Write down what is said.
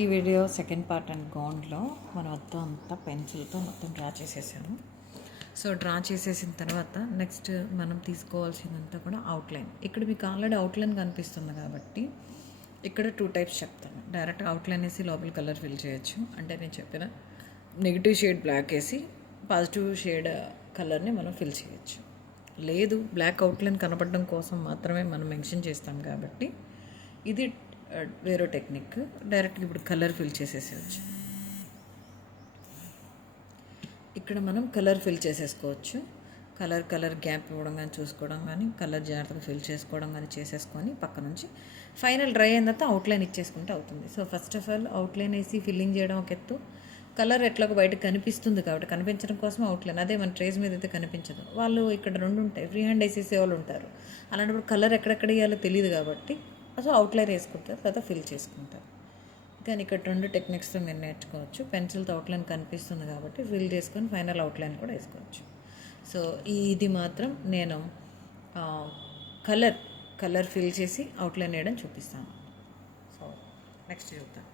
ఈ video second part and గౌన్లో మనం అంతా పెన్సిల్తో మొత్తం డ్రా చేసేసాము. సో డ్రా చేసేసిన తర్వాత నెక్స్ట్ మనం తీసుకోవాల్సిందంతా కూడా అవుట్లైన్. ఇక్కడ మీకు ఆల్రెడీ అవుట్లైన్ కనిపిస్తుంది కాబట్టి ఇక్కడ 2 టైప్స్ చెప్తాను. డైరెక్ట్ అవుట్లైన్ వేసి లోపల కలర్ ఫిల్ చేయొచ్చు. అంటే నేను చెప్పిన నెగిటివ్ షేడ్ బ్లాక్ వేసి పాజిటివ్ షేడ్ కలర్ని మనం ఫిల్ చేయొచ్చు. లేదు బ్లాక్ అవుట్లైన్ కనపడడం కోసం మాత్రమే మనం మెన్షన్ చేస్తాం కాబట్టి ఇది వేరే టెక్నిక్. డైరెక్ట్గా ఇప్పుడు కలర్ ఫిల్ చేసేసేయచ్చు. ఇక్కడ మనం కలర్ ఫిల్ చేసేసుకోవచ్చు. కలర్ గ్యాప్ ఇవ్వడం కానీ చూసుకోవడం కానీ కలర్ జాగ్రత్తగా ఫిల్ చేసుకోవడం కానీ చేసేసుకొని పక్క నుంచి ఫైనల్ డ్రై అయిన తర్వాత అవుట్లైన్ ఇచ్చేసుకుంటే అవుతుంది. So first of all outline వేసి ఫిల్లింగ్ చేయడం ఒక ఎత్తు. కలర్ ఎట్లాగో బయటకు కనిపిస్తుంది కాబట్టి కనిపించడం కోసం అవుట్లైన్. అదే మన ట్రేస్ మీద అయితే కనిపించదు. వాళ్ళు ఇక్కడ 2 ఉంటాయి, ఫ్రీ హ్యాండ్ వేసేసే వాళ్ళు ఉంటారు. అలాంటప్పుడు కలర్ ఎక్కడెక్కడ వేయాలో తెలియదు కాబట్టి సో అవుట్లైన్ వేసుకుంటారు, తర్వాత ఫిల్ చేసుకుంటారు. కానీ ఇక్కడ 2 టెక్నిక్స్తో మీరు నేర్చుకోవచ్చు. పెన్సిల్తో అవుట్లైన్ కనిపిస్తుంది కాబట్టి ఫిల్ చేసుకొని ఫైనల్ అవుట్లైన్ కూడా వేసుకోవచ్చు. సో ఇది మాత్రం నేను కలర్ ఫిల్ చేసి అవుట్లైన్ వేయడం చూపిస్తాను. సో నెక్స్ట్ చూద్దాం.